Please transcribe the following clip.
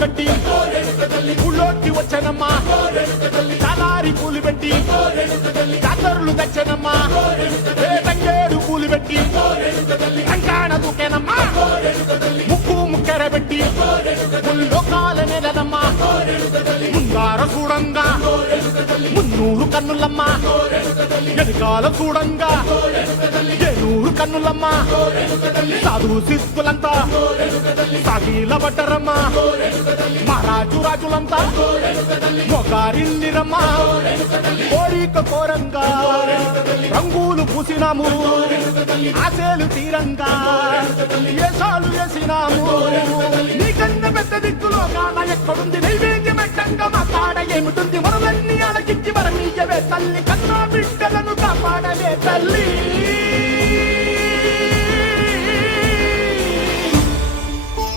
కట్టి ఊళ్ళోకి వచ్చనమ్మా చాలారి పూలు పెట్టి జాతరులు తెచ్చనమ్మా తంగేడు పూలు పెట్టి రంగాణ దూకేనమ్మా ముక్కు ముక్కెర పెట్టి లోకాల నెలనమ్మా ముందార చూడంగా మున్నూరు కన్నులమ్మా ఎనకాల చూడంగా ఏనూరు కన్నులమ్మా సాధు సిద్ధులంతా సాగిల పడ్డరమ్మా మహారాజు రాజులంతా మొగారిల్లిరమ్మా కోరిక కోరంగా రంగులు పూసినాము ఆశలు తీరంగా ఏసాలు వేసినాము నీకన్నా పెద్ద దిక్కులో కాన ఎక్కడుంది నైవేద్యం ఎట్టంగా మా కాడ ఏమిటుంది మనలన్నీ అడగిచ్చి వరమీయవే తల్లి కన్నా బిడ్డలను కాపాడవే తల్లి